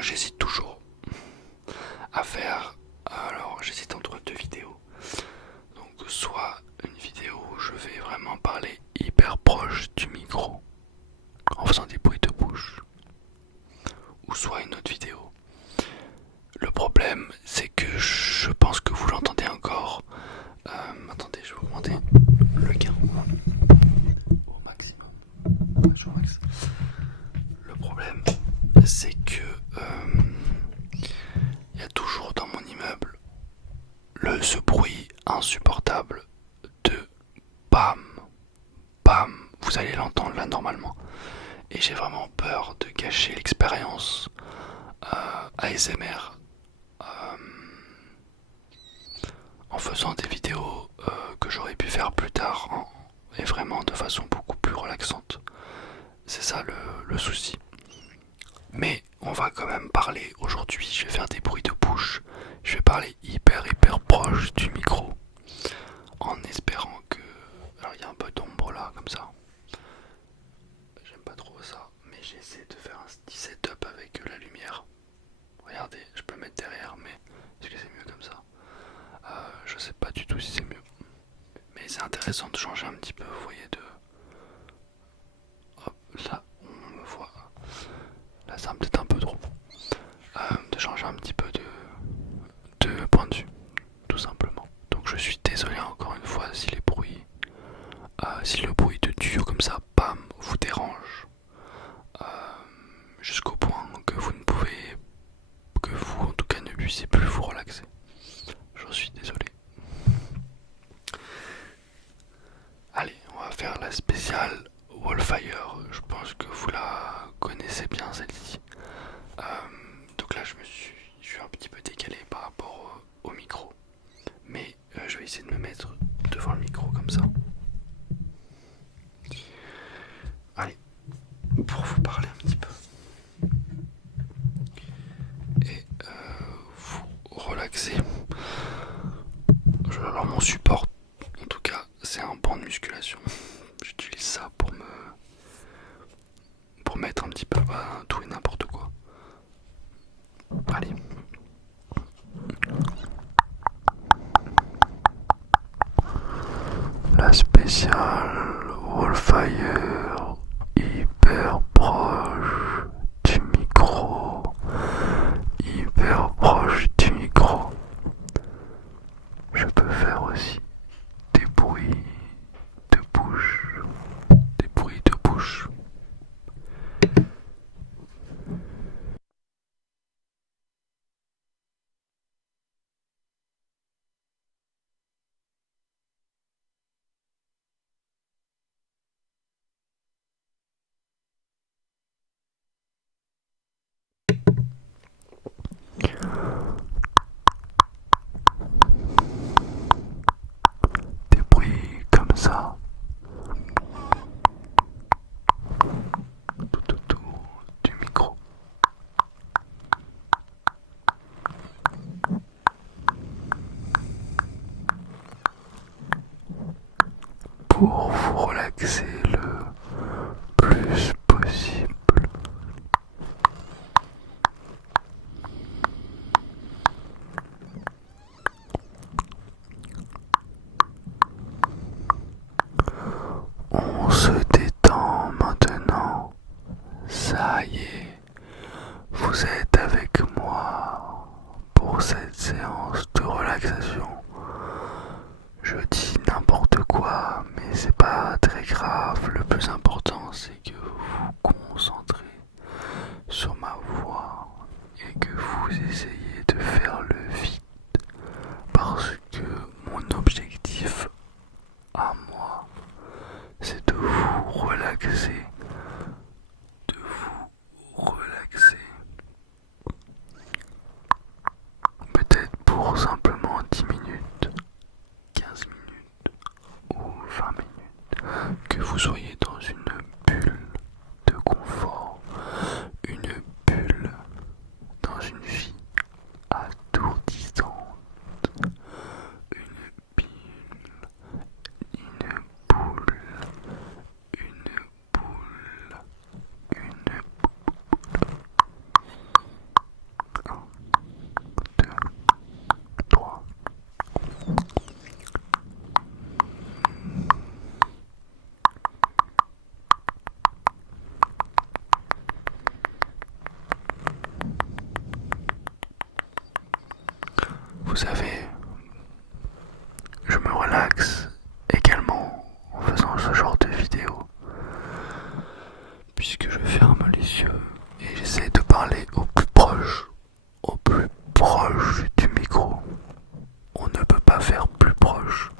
j'hésite toujours à faire. Alors, j'hésite entre deux vidéos. Donc, soit une vidéo où je vais vraiment parler hyper proche du micro en faisant des bruits de bouche, ou soit une autre vidéo. Le problème, c'est que je pense que vous l'entendez encore. Attendez, je vais augmenter le gain au maximum. Le problème, c'est que il y a toujours dans mon immeuble ce bruit insupportable de bam, bam. Vous allez l'entendre là normalement. Et j'ai vraiment peur de gâcher l'expérience ASMR en faisant des vidéos que j'aurais pu faire plus tard et vraiment de façon beaucoup plus relaxante. C'est ça le souci. Mais on va quand même parler aujourd'hui, je vais faire des bruits de bouche, je vais parler hyper proche du micro en espérant que... Alors il y a un peu d'ombre là comme ça, j'aime pas trop ça, mais j'essaie de faire un petit setup avec la lumière. Regardez, je peux mettre derrière, mais est-ce que c'est mieux comme ça? Je sais pas du tout si c'est mieux. Mais c'est intéressant de changer un petit peu, vous voyez, de... Hop, là, on me voit. Là, c'est peut-être un peu trop. De changer un petit peu de point de vue, tout simplement. Donc je suis désolé encore une fois si les bruits... si le bruit de tuyau comme ça, bam, vous dérange. Jusqu'au point que vous ne pouvez... que vous, en tout cas, ne puissiez plus vous relaxer. J'en suis désolé. Allez, on va faire la spéciale Wallfire. Je pense que vous la connaissez bien celle-ci. Donc là, je suis un petit peu décalé par rapport au micro. Mais je vais essayer de me mettre devant le micro comme ça. Allez, pour vous parler un petit peu. Et vous relaxer. Alors mon support, en tout cas, c'est un banc de musculation. J'utilise ça pour mettre un petit peu tout et n'importe quoi. Allez. La spéciale Wallfire hyper proche du micro. Hyper proche du micro. Je peux faire aussi des bruits de bouche. Des bruits de bouche. Des bruits comme ça. Tout autour du micro. Pour vous relaxer le plus possible. On se détend maintenant. Ça y est, vous êtes avec moi pour cette séance de relaxation. Je dis n'importe quoi, mais c'est pas très grave. Le plus important, c'est que vous vous concentrez sur ma voix et que vous essayez de faire le vide. Parce que mon objectif à moi, c'est de vous relaxer. De vous relaxer. Peut-être pour simplement 10 minutes, 15 minutes ou 20 minutes. Que vous soyez dans une bulle de confort, une bulle dans une vie assourdissante, une bulle, une boule, une boule savez, je me relaxe également en faisant ce genre de vidéo, puisque je ferme les yeux et j'essaie de parler au plus proche du micro. On ne peut pas faire plus proche,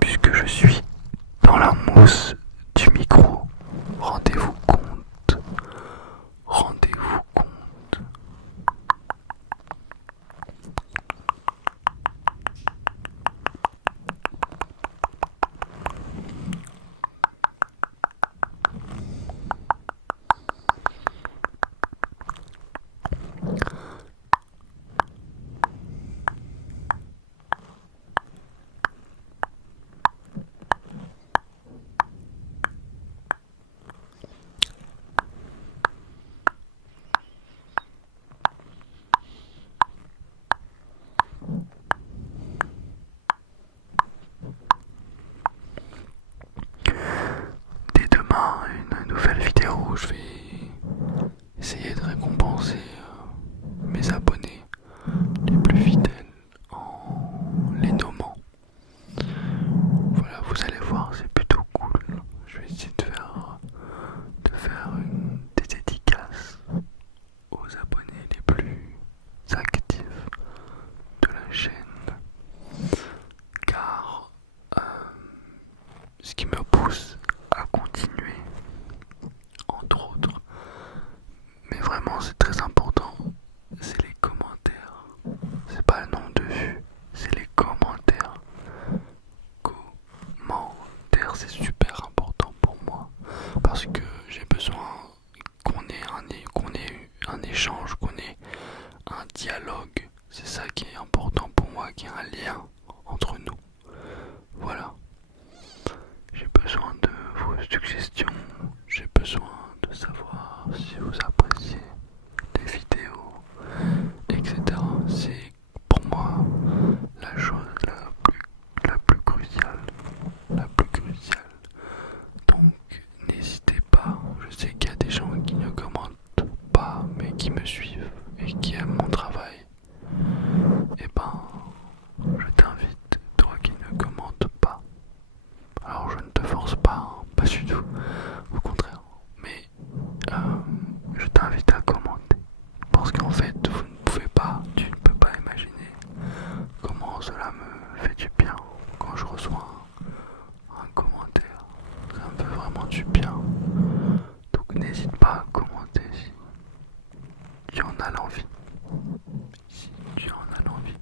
puisque je suis dans la mousse du micro. Rendez-vous compte, rendez-vous compte. Dès demain, une nouvelle vidéo où je vais essayer de récompenser mes abonnés les plus fidèles en les nommant. Voilà, vous allez voir, c'est plutôt cool. Je vais essayer de faire des dédicaces aux abonnés les plus actifs de la chaîne, car ce qui me pousse à continuer, entre autres, mais vraiment c'est très important, c'est les commentaires. C'est pas le nombre de vues, c'est les commentaires. Commentaires, c'est super important pour moi, parce que j'ai besoin qu'on ait un échange, qu'on ait un dialogue. C'est ça qui est important pour moi, qu'il y ait un lien entre nous. Voilà. J'ai besoin de vos suggestions, j'ai besoin de savoir si vous appréciez les vidéos, etc. C'est pour moi la chose la plus cruciale. La plus cruciale. Donc n'hésitez pas, je sais qu'il y a des gens qui ne commentent pas mais qui me suivent et qui aiment mon travail. Et ben, je t'invite, toi qui ne commentes pas. Alors je ne te force pas, hein, pas du tout, au contraire. Mais je t'invite à commenter. Parce qu'en fait, vous ne pouvez pas, tu ne peux pas imaginer comment cela me fait du bien quand je reçois un commentaire. Ça me fait vraiment du bien. Donc n'hésite pas à commenter si tu en as l'envie. Si tu en as l'envie.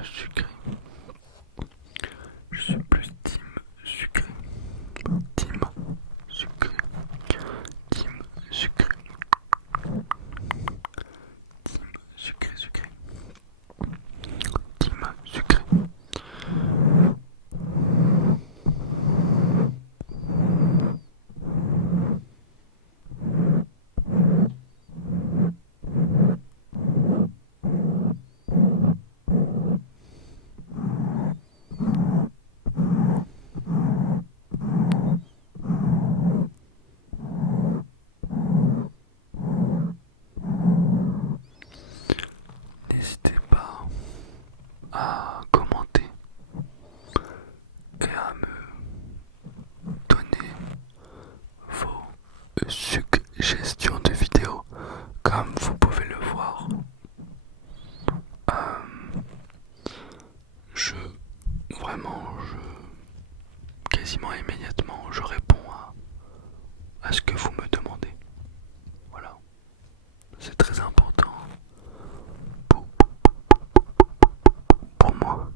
plus sucré. Je suis plus team sucré. Team sucré. Team sucré. Team sucré sucré. Team sucré. N'hésitez pas à commenter et à me donner vos suggestions de vidéos. Comme vous pouvez le voir, euh, je vraiment quasiment immédiatement je réponds à ce que vous me demandez. Voilà, c'est très important pour, pour moi.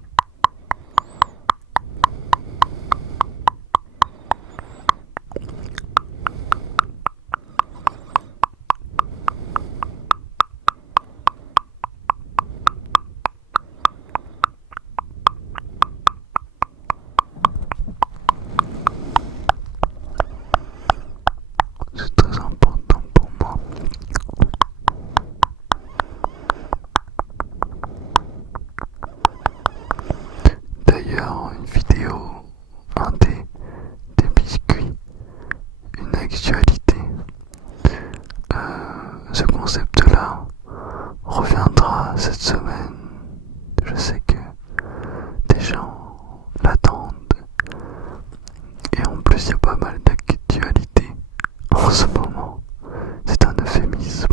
C'est très important pour moi. D'ailleurs, une vidéo, des biscuits, une actualité. Ce concept-là reviendra cette semaine. Je sais que des gens l'attendent. Et en plus, il y a pas mal d'actualités en ce moment. C'est un euphémisme.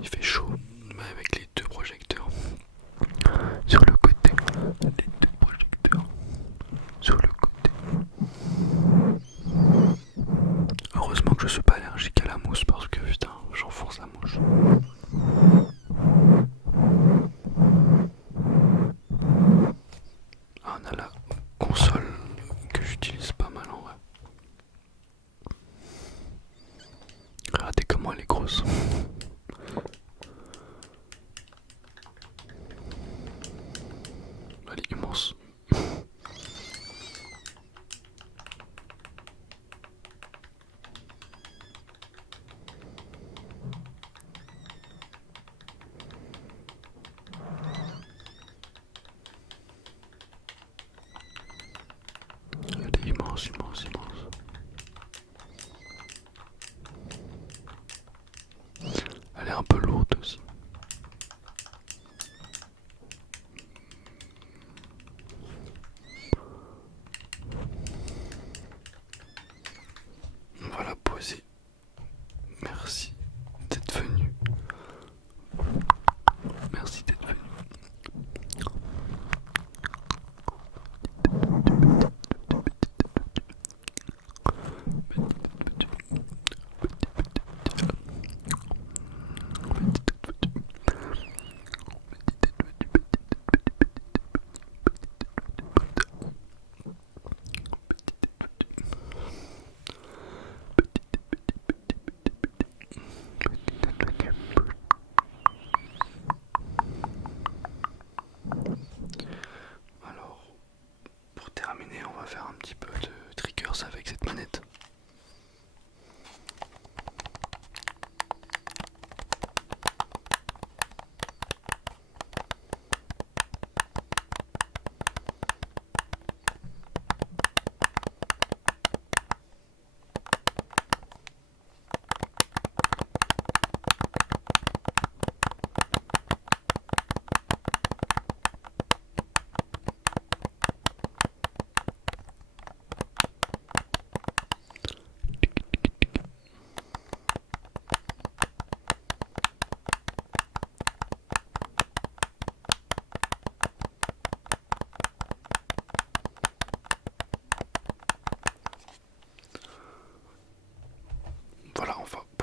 Il fait chaud, mais avec les deux projecteurs sur le côté. Les deux projecteurs sur le côté. Heureusement que je suis pas allergique à la mousse parce que putain, j'enfonce la mouche. Ah, on a la console que j'utilise pas mal en vrai. Regardez comment elle est grosse. Elle est immense. Elle est immense, immense, immense.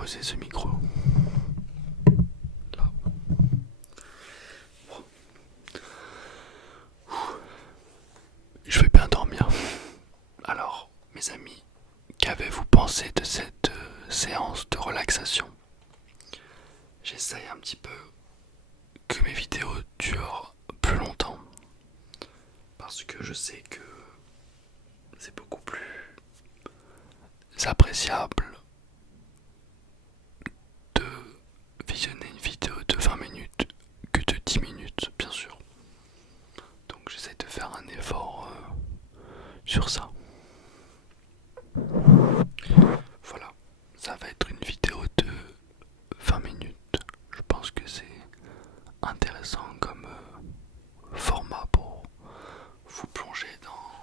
poser ce micro. Là. Bon. Je vais bien dormir. Alors, mes amis, qu'avez-vous pensé de cette séance de relaxation? J'essaye un petit peu que mes vidéos durent plus longtemps parce que je sais que c'est beaucoup plus appréciable de visionner une vidéo de 20 minutes que de 10 minutes, bien sûr. Donc j'essaie de faire un effort sur ça. Voilà, ça va être une vidéo de 20 minutes. Je pense que c'est intéressant comme format pour vous plonger dans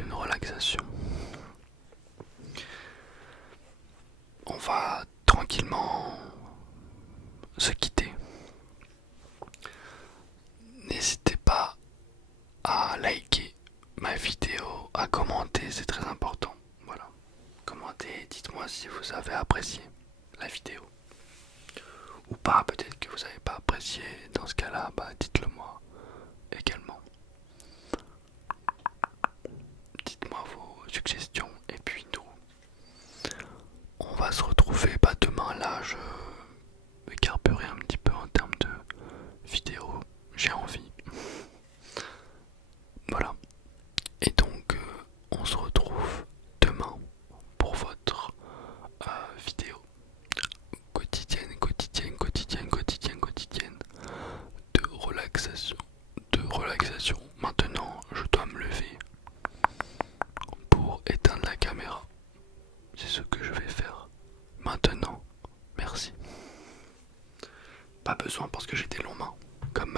une relaxation. On va tranquillement se quitter. N'hésitez pas à liker ma vidéo, à commenter, c'est très important. Voilà. Commentez, dites-moi si vous avez apprécié la vidéo. Ou pas, peut-être que vous n'avez pas apprécié. Dans ce cas-là, dites-le moi également. Dites-moi vos suggestions. Et puis nous, on va se retrouver demain. Là, je vais carburer un petit peu en termes de vidéo. J'ai envie. Voilà. Et donc, on se retrouve demain pour votre vidéo quotidienne de relaxation. Maintenant, je dois me lever pour éteindre la caméra. C'est ce que je vais faire maintenant. Merci. Pas besoin parce que j'ai des longues mains, comme